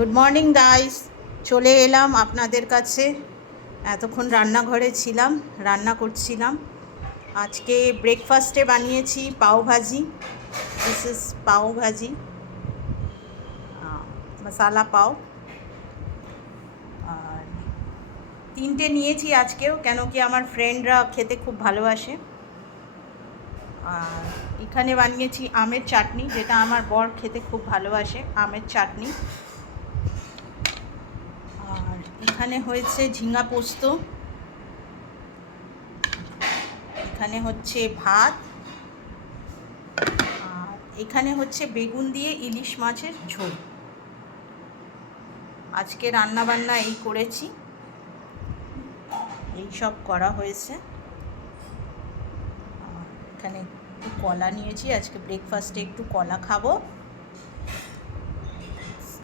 Good morning guys, চলে এলাম আপনাদের কাছে। এতক্ষণ রান্নাঘরে ছিলাম, রান্না করছিলাম। আজকে ব্রেকফাস্টে বানিয়েছি পাও ভাজি। দিস ইজ পাও ভাজি, মশালা পাও। আর তিনটে নিয়েছি আজকেও, কেন কি আমার ফ্রেন্ডরা খেতে খুব ভালোবাসে। আর এখানে বানিয়েছি আমের চাটনি, যেটা আমার বর খেতে খুব ভালোবাসে, আমের চাটনি। আর এখানে হয়েছে ঝিঙা পোস্ত, এখানে হচ্ছে ভাত, আর এখানে হচ্ছে বেগুন দিয়ে ইলিশ মাছের ঝোল। আজকে রান্না বান্না এই করেছি, এই সব করা হয়েছে। এখানে একটু কলা নিয়েছি, আজকে ব্রেকফাস্টে একটু কলা খাবো।